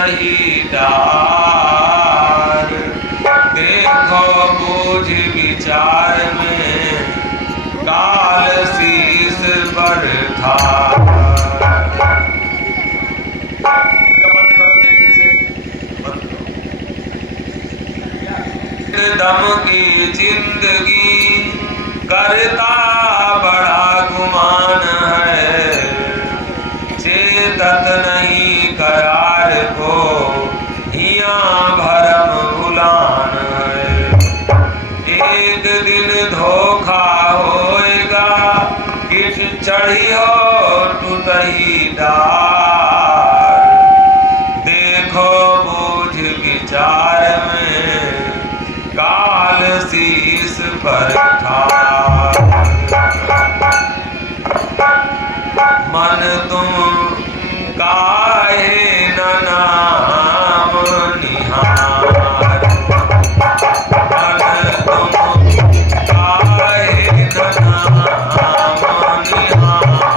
तही डार। देखो बोझ विचार में काल शीस पर था। दम की जिंदगी करता बड़ा गुमान है, चेतत नहीं करार को हियां भरम भुलान है। एक दिन धोखा होएगा किछ चढ़ी हो टूटही डार। देखो बोझ विचार में काल शीस पर था। मन तुम काहे न नाम निहार। मन तुम काहे न नाम निहार।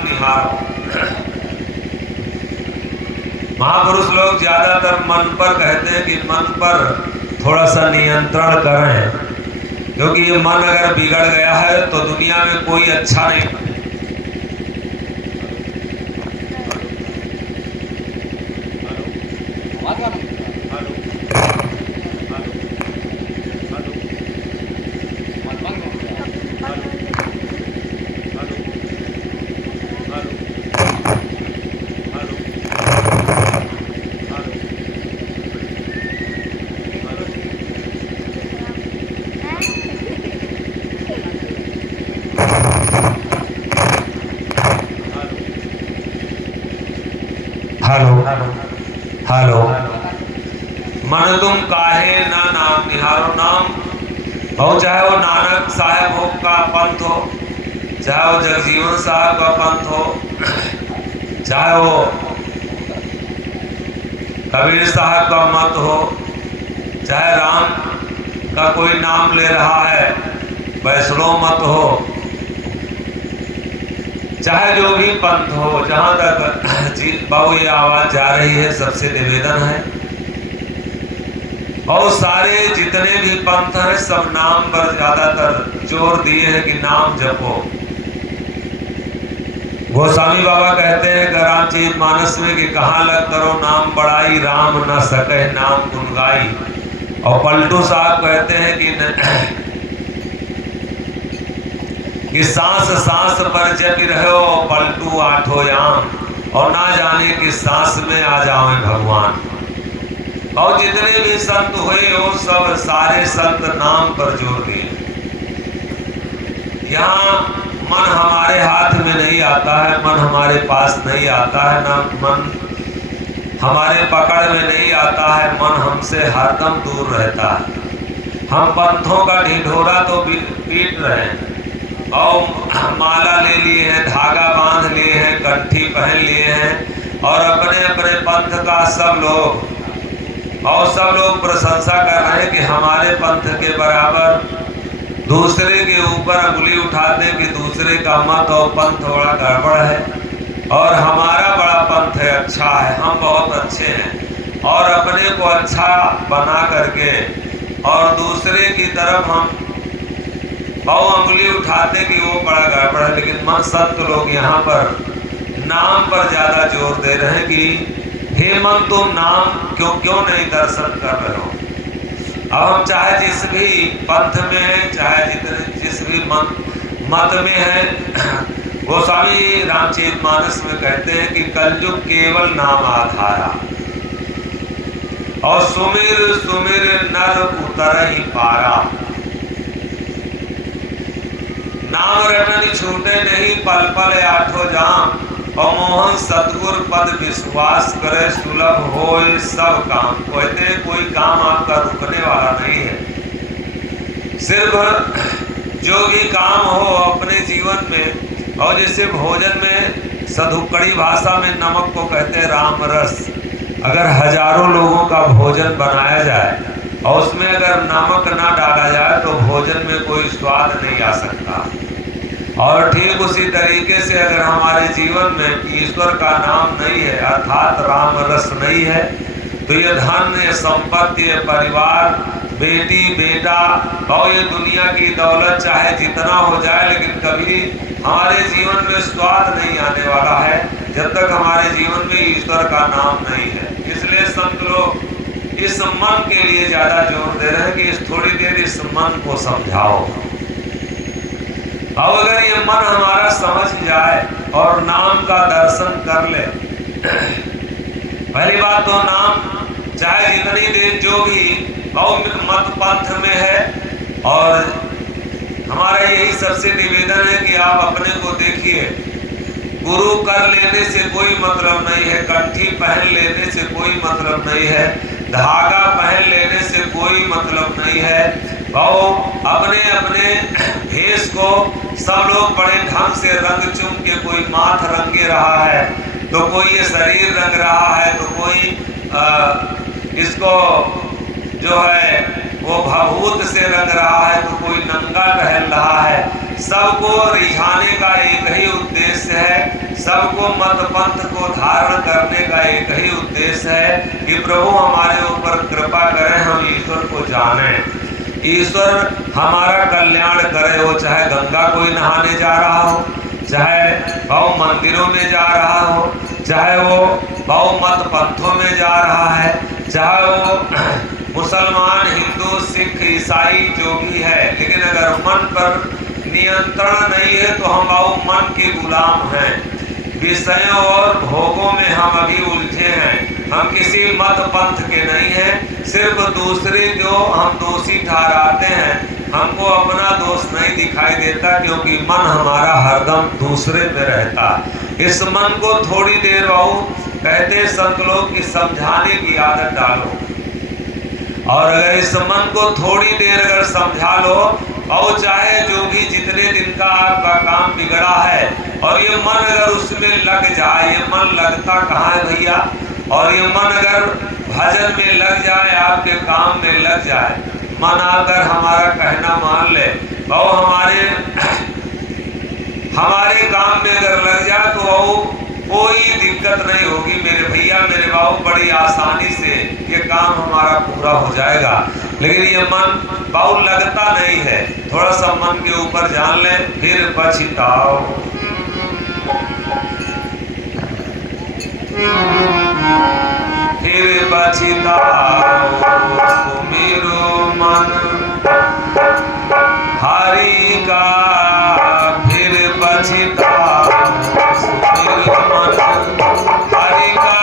नाम निहारो। महापुरुष लोग ज्यादातर मन पर कहते हैं कि मन पर थोड़ा सा नियंत्रण करें, क्योंकि ये मन अगर बिगड़ गया है तो दुनिया में कोई अच्छा नहीं। Hello hello. मन तुम काहे ना नाम निहारो। नाम और चाहे वो नानक साहब हो का पंथ हो, चाहे वो जगजीवन साहब का पंथ हो, चाहे वो कबीर साहब का मत हो, चाहे राम का कोई नाम ले रहा है, वैष्णव मत हो, चाहे जो भी पंथ हो, जहां तक बाबू ये आवाज जा रही है, सबसे निवेदन है और सारे जितने भी पंथ हैं सब नाम पर ज्यादातर जोर दिए हैं कि नाम जपो। गोस्वामी बाबा कहते हैं रामचरित मानस में कि कहाँ लग करो नाम बड़ाई, राम न सके नाम गुन गाई। और पलटू साहब कहते हैं कि सांस सांस पर जप रहो पलटू आठो याम, और ना जाने कि सांस में आ जाओ भगवान। और जितने भी संत हुए वो सब सारे संत नाम पर जोर दिए। यहाँ मन हमारे हाथ में नहीं आता है, मन हमारे पास नहीं आता है, ना मन हमारे पकड़ में नहीं आता है, मन हमसे हरदम दूर रहता है। हम पंथों का ढिढोरा तो पीट रहे हैं और माला ले लिए हैं, धागा बांध लिए हैं, कंठी पहन लिए हैं और अपने अपने पंथ का सब लोग प्रशंसा कर रहे हैं कि हमारे पंथ के बराबर। दूसरे के ऊपर अंगुली उठाते कि दूसरे का मत और पंथ बड़ा गड़बड़ है और हमारा बड़ा पंथ है, अच्छा है, हम बहुत अच्छे हैं, और अपने को अच्छा बना करके और दूसरे की तरफ हम अंगुली उठाते कि वो बड़ा गड़बड़ है। लेकिन मन संत लोग यहाँ पर नाम पर ज्यादा जोर दे रहे हैं कि हे मन तुम नाम क्यों नहीं दर्शन कर रहे हो। अब हम चाहे जिस भी पंथ में है, चाहे जिस भी मत में है, गोस्वामी रामचरित मानस में कहते हैं कि कलयुग केवल नाम आधारा, और सुमिर सुमिर नर उतर ही पारा। नाम रटन छूटे नहीं पल पल आठो जाम, और मोहन सतगुर पद विश्वास करे सुलभ होए सब काम। कहते हैं कोई काम आपका रुकने वाला नहीं है, सिर्फ जो भी काम हो अपने जीवन में। और जैसे भोजन में सधुक्कड़ी भाषा में नमक को कहते हैं राम रस। अगर हजारों लोगों का भोजन बनाया जाए और उसमें अगर नमक ना डाला जाए तो भोजन में कोई स्वाद नहीं आ सकता। और ठीक उसी तरीके से अगर हमारे जीवन में ईश्वर का नाम नहीं है, अर्थात राम रस नहीं है, तो ये धन, ये संपत्ति, ये परिवार, बेटी बेटा और ये दुनिया की दौलत चाहे जितना हो जाए, लेकिन कभी हमारे जीवन में स्वाद नहीं आने वाला है जब तक हमारे जीवन में ईश्वर का नाम नहीं है। इसलिए संत लोग इस मन के लिए ज्यादा जोर दे रहे हैं कि इस थोड़ी देर इस मन को समझाओ। अब अगर ये मन हमारा समझ जाए और नाम का दर्शन कर ले, पहली बात तो नाम चाहे जितनी देर जो भी और मत पंथ में है, और हमारा यही सबसे निवेदन है कि आप अपने को देखिए। गुरु कर लेने से कोई मतलब नहीं है, कंठी पहन लेने से कोई मतलब नहीं है, धागा पहन लेने से कोई मतलब नहीं है। और अपने अपने भेष को सब लोग बड़े ढंग से रंग चुम के, कोई माथ रंगे रहा है तो कोई ये शरीर रंग रहा है, तो कोई इसको जो है वो भभूत से रंग रहा है तो कोई नंगा टहल रहा है। सबको रिझाने का एक ही उद्देश्य है, सबको मत पंथ को धारण करने का एक ही उद्देश्य है कि प्रभु हमारे ऊपर कृपा करें, हम ईश्वर को जानें, ईश्वर हमारा कल्याण करे। वो चाहे गंगा कोई नहाने जा रहा हो, चाहे बहु मंदिरों में जा रहा हो, चाहे वो बहु मत पंथों में जा रहा है, चाहे वो मुसलमान, हिंदू, सिख, ईसाई जो भी है, लेकिन अगर मन पर नियंत्रण नहीं है तो हम बहु मन के गुलाम हैं। विषयों और भोगों में हम अभी उलझे हैं। हम किसी मत पंथ के नहीं हैं, सिर्फ दूसरे को हम दोषी ठहराते हैं। हमको अपना दोष नहीं दिखाई देता क्योंकि मन हमारा हरदम दूसरे में रहता। इस मन को थोड़ी देर बहु कहते संत लोग की समझाने की आदत डालो, और अगर इस मन को थोड़ी देर अगर समझा लो, और चाहे जो भी जितने दिन का आपका काम बिगड़ा है, और ये मन अगर उसमें लग जाए, ये मन लगता कहाँ है भैया, और ये मन अगर भजन में लग जाए, आपके काम में लग जाए, मन आकर हमारा कहना मान ले, वो हमारे काम में अगर लग जाए तो वो कोई दिक्कत नहीं होगी मेरे भैया, मेरे बाबू, बड़ी आसानी से ये काम हमारा पूरा हो जाएगा। लेकिन ये मन बाबू लगता नहीं है। थोड़ा सा मन के ऊपर जान ले, फिर पछताओ। फिर पछताओ सुमिरो मन हरि का, फिर पछताओ सुमिरो मन हरि का,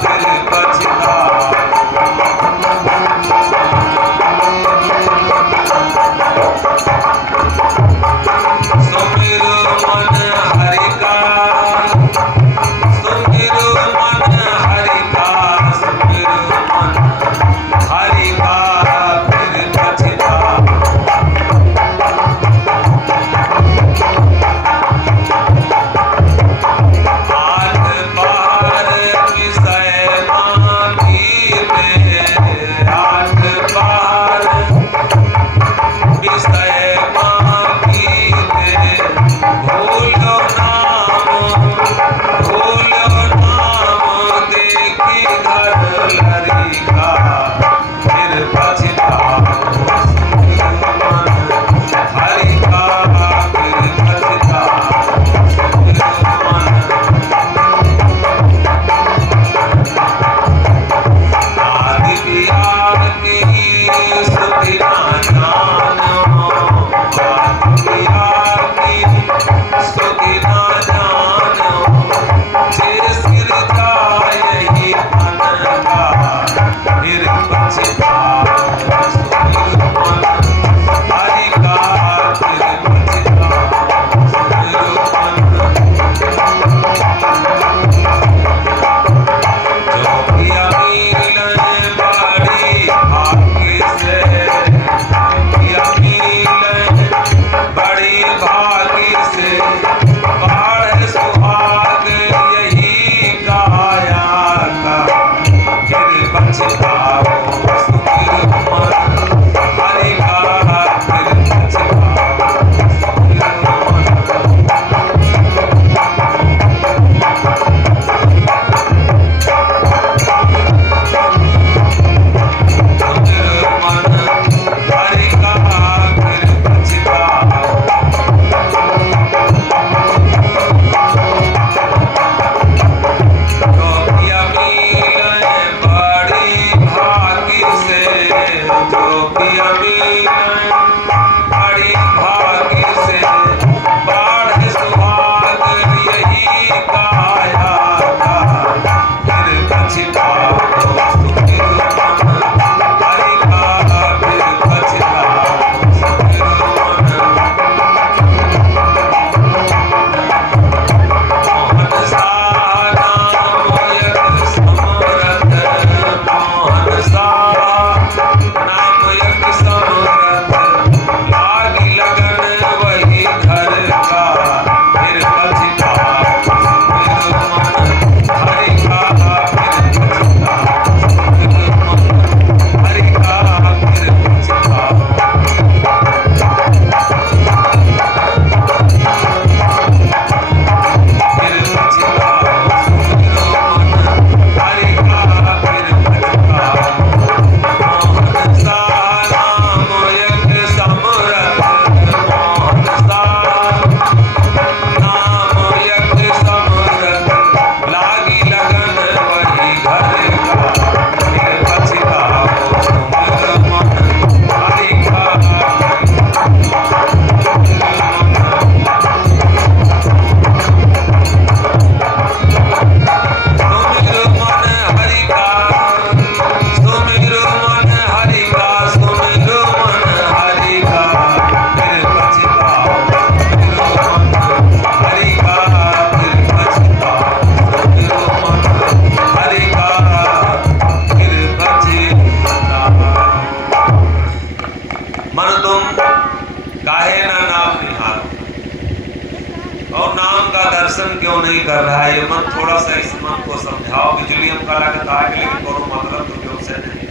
फिर पछताओ। सुमिरो मन हरि का, सुमिरो मन हरि का, सुमिरो मन हरि का, फिर पछताओ। है ये मन, थोड़ा सा इस मन को समझाओ। बिजली हम का लगता है लेकिन कोनो मतलब तो क्यों से नहीं।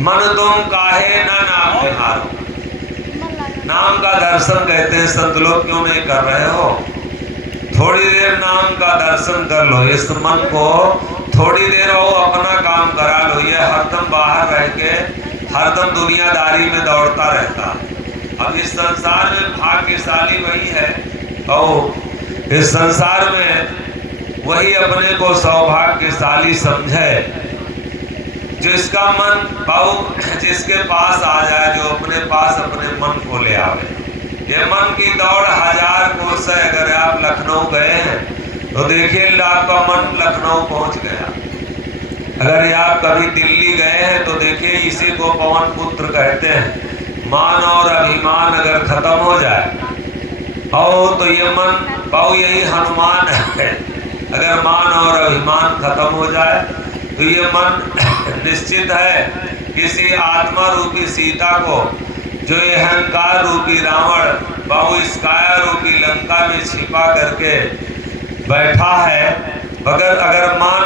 मन तुम काहे ना नाम निहारो, नाम का दर्शन कहते हैं संत लोग, क्यों नहीं कर रहे हो? थोड़ी देर नाम का दर्शन कर लो, इस मन को थोड़ी देर वो अपना काम करा लो। ये हरदम बाहर रह के हरदम दुनियादारी में दौड़ता रहता है। अब इस संसार में भाग्यशाली वही है और इस संसार में वही अपने को सौभाग्यशाली समझे जिसका मन बहु जिसके पास आ जाए, जो अपने पास अपने मन को ले आवे। ये मन की दौड़ 1000 कोस है। अगर आप लखनऊ गए हैं तो देखिए आपका मन लखनऊ पहुंच गया। अगर आप कभी दिल्ली गए हैं तो देखिए इसी को पवन पुत्र कहते हैं। मान और अभिमान अगर खत्म हो जाए और तो ये मन बहु यही हनुमान है। अगर मान और अभिमान खत्म हो जाए तो ये मन निश्चित है किसी आत्मा रूपी सीता को, जो ये अहंकार रूपी रावण बहु इस काया रूपी लंका में छिपा करके बैठा है, अगर मान